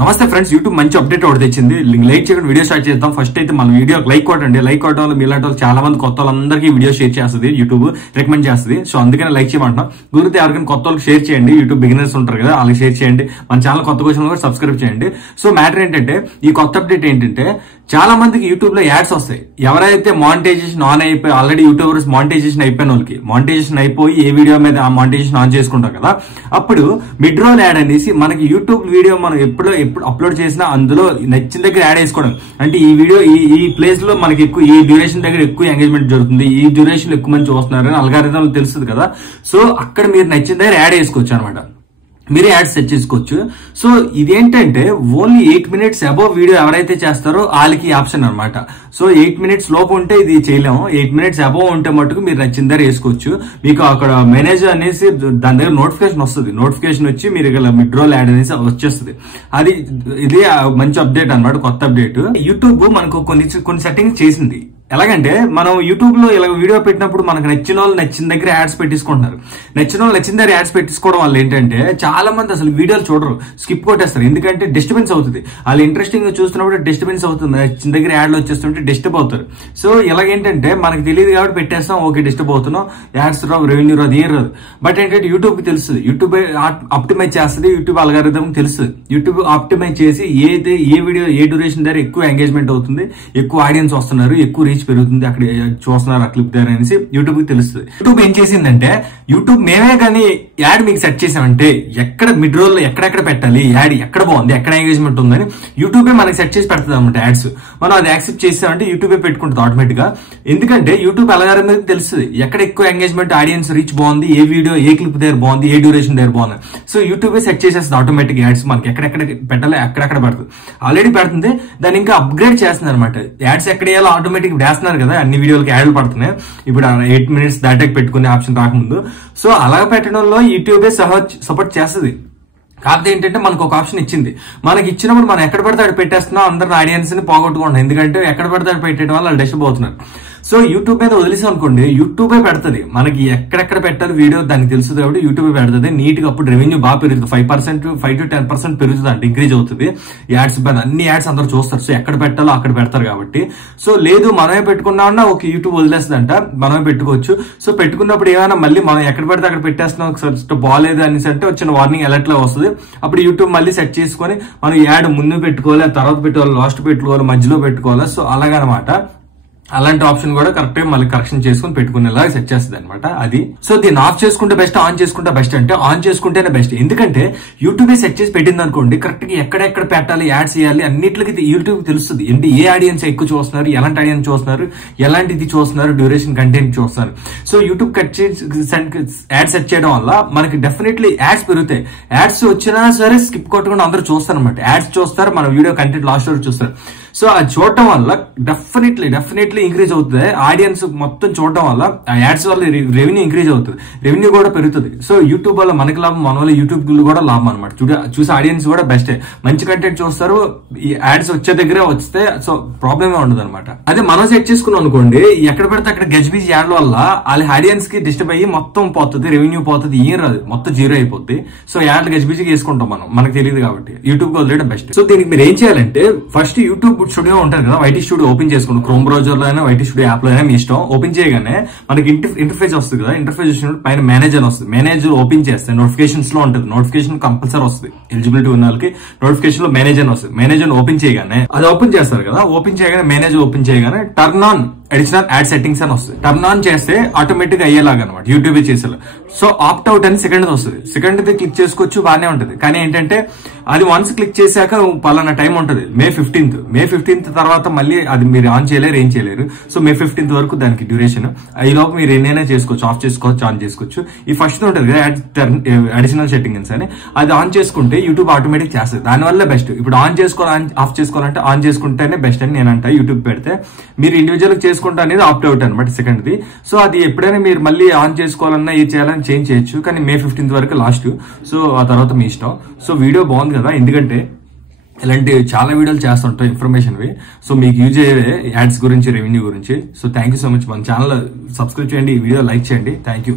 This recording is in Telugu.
నమస్తే ఫ్రెండ్స్, యూట్యూబ్ మంచి అప్డేట్ ఒకటి తెచ్చింది. లైక్ చేయకుండా వీడియో స్టార్ట్ చేద్దాం. ఫస్ట్ అయితే మన వీడియో లైక్ కొట్టండి. లైక్ కొట్టడం వల్ల మీలాంటి వాళ్ళు చాలా మంది కొత్త వాళ్ళందరికీ వీడియో షేర్ చేస్తుంది, యూట్యూబ్ రికమెండ్ చేస్తుంది. సో అందుకని లైక్ చేయమంటున్నాం. గురితే ఎవరికైనా కొత్త వాళ్ళకి షేర్ చేయండి. యూట్యూబ్ బిగినర్స్ ఉంటారు కదా, వాళ్ళకి షేర్ చేయండి. మన ఛానల్ కొత్త క్వశ్చన్ కూడా సబ్స్క్రైబ్ చేయండి. సో మ్యాటర్ ఏంటంటే, ఈ కొత్త అప్డేట్ ఏంటంటే, చాలా మందికి యూట్యూబ్ లో యాడ్స్ వస్తాయి. ఎవరైతే మానిటైజేషన్ ఆన్ అయిపోయి ఆల్రెడీ యూట్యూబర్స్ మానిటైజేషన్ అయిపోయిన వాళ్ళకి, మానిటైజేషన్ అయిపోయి ఏ వీడియో మీద ఆ మానిటైజేషన్ ఆన్ చేసుకుంటాం కదా, అప్పుడు మిడ్ రోల్ యాడ్ అనేసి మనకి యూట్యూబ్ వీడియో మనం ఎప్పుడు అప్లోడ్ చేసినా అందులో నచ్చిన దగ్గర యాడ్ వేసుకోవడం. అంటే ఈ వీడియో ఈ ప్లేస్ లో మనకి ఎక్కువ ఈ డ్యూరేషన్ దగ్గర ఎక్కువ ఎంగేజ్మెంట్ జరుగుతుంది, ఈ డ్యూరేషన్ ఎక్కువ మంది చూస్తున్నారు అని అల్గారిథం తెలుస్తుంది కదా. సో అక్కడ మీరు నచ్చిన దగ్గర యాడ్ వేసుకోవచ్చు అనమాట. మీరే యాడ్స్ సెట్ చేసుకోవచ్చు. సో ఇదేంటంటే ఓన్లీ 8 minutes అబౌవ్ వీడియో ఎవరైతే చేస్తారో వాళ్ళకి ఆప్షన్ అనమాట. సో 8 minutes లోపు ఉంటే ఇది చేయలేము. 8 minutes అబౌవ్ ఉంటే మటుకు మీరు నచ్చిన దగ్గర వేసుకోవచ్చు. మీకు అక్కడ మేనేజర్ అనేసి దాని దగ్గర నోటిఫికేషన్ వస్తుంది. నోటిఫికేషన్ వచ్చి మీరు ఇక్కడ మిడ్ రోల్ యాడ్ అనేసి వచ్చేస్తుంది. ఇది మంచి అప్డేట్ అనమాట, కొత్త అప్డేట్. యూట్యూబ్ మనకు కొన్ని సెట్టింగ్స్ చేసింది. ఎలాగంటే, మనం యూట్యూబ్ లో ఇలా వీడియో పెట్టినప్పుడు మనకు నచ్చిన వాళ్ళు నచ్చిన దగ్గర యాడ్స్ పెట్టించుకుంటున్నారు. నచ్చిన వాళ్ళు నచ్చిన దగ్గర యాడ్స్ పెట్టించుకోవడం వల్ల ఏంటంటే, చాలా మంది అసలు వీడియోలు చూడరు, స్కిప్ కొట్టేస్తారు. ఎందుకంటే డిస్టర్బెన్స్ అవుతుంది. వాళ్ళు ఇంట్రెస్టింగ్ గా చూస్తున్నప్పుడు డిస్టర్బెన్స్ అవుతుంది. నచ్చిన దగ్గర యాడ్లు వచ్చేస్తుంటే డిస్టర్బ్ అవుతారు. సో ఇలాగేంటంటే, మనకు తెలియదు కాబట్టి పెట్టేస్తాం, ఓకే డిస్టర్బ్ అవుతున్నాం, యాడ్స్ రావు, రెవెన్యూ రాదు, ఏం రాదు. బట్ ఏంటంటే యూట్యూబ్ కి తెలుస్తుంది, యూట్యూబ్ ఆప్టిమైజ్ చేస్తుంది, యూట్యూబ్ అల్గారిథం తెలుస్తుంది. యూట్యూబ్ ఆప్టిమైజ్ చేసి ఏ వీడియో ఏ డ్యూరేషన్ దగ్గర ఎక్కువ ఎంగేజ్మెంట్ అవుతుంది, ఎక్కువ ఆడియన్స్ వస్తున్నారు, ఎక్కువ రీచ్ పెరుగుతుంది, అక్కడ చూస్తున్నారు ఆ క్లిప్ దగ్గర అనేసి యూట్యూబ్ కి తెలుస్తుంది. యూట్యూబ్ ఏం చేసిందంటే, యూట్యూబ్ మేమే కానీ యాడ్ మీకు సెట్ చేసామంటే ఎక్కడ మిడ్ రోల్ లో ఎక్కడెక్కడ పెట్టాలి, యాడ్ ఎక్కడ బాగుంది, ఎక్కడ ఎంగేజ్మెంట్ ఉందని యూట్యూబే మనకి సెట్ చేసి పెడుతుంది అనమాట. యాడ్స్ మనం అది యాక్సెప్ట్ చేసామంటే యూట్యూబే పెట్టుకుంటుంది ఆటోమేటిక్ గా. ఎందుకంటే యూట్యూబ్ అల్గారిథం తెలుస్తుంది ఎక్కడ ఎక్కువ ఎంగేజ్మెంట్, ఆడియన్స్ రీచ్ బాగుంది, ఏ వీడియో ఏ క్లిప్ దగ్గర బాగుంది, ఏ డ్యూరేషన్ దగ్గర బాగుంది. సో యూట్యూబే సెట్ చేసేస్తుంది ఆటోమేటిక్ యాడ్స్ మనకి ఎక్కడెక్కడ పెట్టాలి, అక్కడెక్కడ పెడుతుంది. ఆల్రెడీ పెడుతుంది, దాన్ని ఇంకా అప్గ్రేడ్ చేస్తుంది అనమాట. యాడ్స్ ఎక్కడ వేయాలో ఆటోమేటిక్ వేస్తున్నారు కదా, అన్ని వీడియోలకి యాడ్లు పడుతున్నాయి. ఇప్పుడు 8 minutes దాటాకి పెట్టుకునే ఆప్షన్ రాకముందు. సో అలా పెట్టడంలో యూట్యూబే సపోర్ట్ చేస్తుంది. కాకపోతే ఏంటంటే, మనకు ఒక ఆప్షన్ ఇచ్చింది. మనకి ఇచ్చినప్పుడు మనం ఎక్కడ పడితే అక్కడ పెట్టేస్తున్నాం, అందరిని ఆడియన్స్ ని పోగొట్టుకుంటాం. ఎందుకంటే ఎక్కడ పడితే అక్కడ పెట్టడం వల్ల వాళ్ళు డిస్టర్బ్ అవుతున్నారు. సో యూట్యూబ్ మీద వదిలేసాం అనుకోండి, యూట్యూబే పెడుతుంది మనకి ఎక్కడెక్కడ పెట్టాలి వీడియో, దానికి తెలుస్తుంది కాబట్టి యూట్యూబే పెడుతుంది నీట్ గా. అప్పుడు రెవెన్యూ బాగా పెరుగుతుంది, 5 to 10% పెరుగుతుంది, అంటే ఇంక్రీజ్ అవుతుంది. యాడ్స్ అన్ని యాడ్స్ అందరూ చూస్తారు. సో ఎక్కడ పెట్టాలో అక్కడ పెడతారు కాబట్టి. సో లేదు మనమే పెట్టుకున్నామన్నా ఒక యూట్యూబ్ వదిలేస్తుందంట, మనమే పెట్టుకోవచ్చు. సో పెట్టుకున్నప్పుడు ఏమైనా మళ్ళీ మనం ఎక్కడ పెడితే అక్కడ పెట్టేస్తున్నాం, బాగాలేదు అనేసి అంటే వచ్చిన వార్నింగ్ అలర్ట్ లా వస్తుంది. అప్పుడు యూట్యూబ్ మళ్ళీ సెట్ చేసుకొని మనం యాడ్ ముందు పెట్టుకోవాలి, తర్వాత పెట్టుకోవాలి, లాస్ట్ పెట్టుకోవాలి, మధ్యలో పెట్టుకోవాలి. సో అలాగనమాట. అలాంటి ఆప్షన్ కూడా కరెక్ట్ గా మళ్ళీ కరెక్షన్ చేసుకుని పెట్టుకునేలా సెట్ చేస్తుంది అనమాట అది. సో దీన్ని ఆఫ్ చేసుకుంటే బెస్ట్, ఆన్ చేసుకుంటే బెస్ట్ అంటే ఆన్ చేసుకుంటేనే బెస్ట్. ఎందుకంటే యూట్యూబ్ సెట్ చేసి పెట్టింది అనుకోండి, కరెక్ట్ గా ఎక్కడెక్కడ పెట్టాలి, యాడ్స్ చేయాలి అన్నిటికి యూట్యూబ్ తెలుస్తుంది. అంటే ఏ ఆడియన్స్ ఎక్కువ చూస్తున్నారు, ఎలాంటి ఆడియన్స్ చూస్తున్నారు, ఎలాంటిది చూస్తున్నారు, డ్యూరేషన్ కంటెంట్ చూస్తున్నారు. సో యూట్యూబ్ యాడ్ సెట్ చేయడం వల్ల మనకి డెఫినెట్లీ యాడ్స్ పెరుగుతాయి. యాడ్స్ వచ్చినా సరే స్కిప్ కొట్టకుండా అందరూ చూస్తారు అనమాట. యాడ్స్ చూస్తారు, మన వీడియో కంటెంట్ లాస్ట్ వరకు చూస్తారు. సో అది చూడటం వల్ల డెఫినెట్లీ ఇంక్రీజ్ అవుతుంది. ఆడియన్స్ మొత్తం చూడటం వల్ల ఆ యాడ్స్ వల్ల రెవెన్యూ ఇంక్రీజ్ అవుతుంది, రెవెన్యూ కూడా పెరుగుతుంది. సో యూట్యూబ్ వల్ల మనకి లాభం, మన వల్ల యూట్యూబ్ కూడా లాభం అనమాట. చూసే ఆడియన్స్ కూడా బెస్టే, మంచి కంటెంట్ చూస్తారు. ఈ యాడ్స్ వచ్చే దగ్గర వస్తే సో ప్రాబ్లమే ఉండదు అనమాట. అదే మనం సెట్ చేసుకున్నాం అనుకోండి, ఎక్కడ పెడితే అక్కడ గజిబిజి యాడ్ల వల్ల వాళ్ళ ఆడియన్స్ కి డిస్టర్బ్ అయ్యి మొత్తం పోతుంది, రెవెన్యూ పోతుంది, ఏం రాదు, మొత్తం జీరో అయిపోద్ది. సో యాడ్లు గజిబిజికి వేసుకుంటాం మనకు తెలియదు కాబట్టి. యూట్యూబ్ కి వదిలేయడం బెస్ట్. సో దీనికి మీరు ఏం చేయాలంటే, ఫస్ట్ యూట్యూబ్ స్టూడియో ఉంటుంది కదా, వైటీ స్టూడియో ఓపెన్ చేసుకోండి. క్రోమ్ బ్రౌజర్ లో అయినా వైటీ స్టూడియో యాప్ లో అయినా మీ ఇష్టం. ఓపెన్ చేయగానే మనకి ఇంటర్ఫేస్ వస్తుంది కదా, ఇంటర్ఫేస్ వచ్చినప్పుడు పైన మేనేజర్ వస్తుంది. మేనేజర్ ఓపెన్ చేస్తే నోటిఫికేషన్స్ లో ఉంటుంది. నోటిఫికేషన్ కంపల్సరీ వస్తుంది, ఎలిజిబిలిటీ ఉన్న వాళ్ళకి నోటిఫికేషన్ లో మేనేజర్ వస్తుంది. మేనేజర్ ఓపెన్ చేయగానే అది ఓపెన్ చేస్తారు కదా, ఓపెన్ చేయగానే మేనేజర్ ఓపెన్ చేయగానే turn on additional add settings అని వస్తుంది. టర్న్ ఆన్ చేస్తే ఆటోమేటిక్ అయ్యేలాగా అనమాట, యూట్యూబ్ చేసేలా. సో ఆప్ట్ అవుట్ అని సెకండ్ వస్తుంది. సెకండ్ క్లిక్ చేసుకోవచ్చు, బాగానే ఉంటుంది. కానీ ఏంటంటే, అది వన్స్ క్లిక్ చేశాక పలానా టైం ఉంటుంది, May 15th తర్వాత మళ్ళీ అది మీరు ఆన్ చేయలేరు, ఏం చేయలేరు. సో May 15th వరకు దానికి డ్యూరేషన్. ఈ లోపు మీరు ఎన్నైనా చేసుకోవచ్చు, ఆఫ్ చేసుకోవచ్చు, ఆన్ చేసుకోవచ్చు. ఈ ఫస్ట్ ఉంటుంది కదా అడిషనల్ సెట్టింగ్స్ అని, అది ఆన్ చేసుకుంటే యూట్యూబ్ ఆటోమేటిక్ చేస్తుంది. దానివల్ల బెస్ట్. ఇప్పుడు ఆన్ చేసుకోవాలి, ఆఫ్ చేసుకోవాలంటే ఆన్ చేసుకుంటేనే బెస్ట్ అని నేను అంటా. యూట్యూబ్ పెడితే మీరు ఇండివిజువల్ చేసుకుంటా అనేది ఆప్ట్ అవుట్ అనమాట సెకండ్ది. సో అది ఎప్పుడైనా మీరు మళ్ళీ ఆన్ చేసుకోవాలన్నా ఏ చేయాలని చేంజ్ చేయొచ్చు. కానీ May 15th వరకు లాస్ట్. సో ఆ తర్వాత మీ ఇష్టం. సో వీడియో బాగుంది కదా, ఎందుకంటే ఇలాంటి చాలా వీడియోలు చేస్తుంటాం ఇన్ఫర్మేషన్వి. సో మీకు యూజ్ అయ్యే యాడ్స్ గురించి, రెవెన్యూ గురించి. So thank you so much. మన ఛానల్ సబ్స్క్రైబ్ చేయండి, ఈ వీడియో లైక్ చేయండి. Thank you.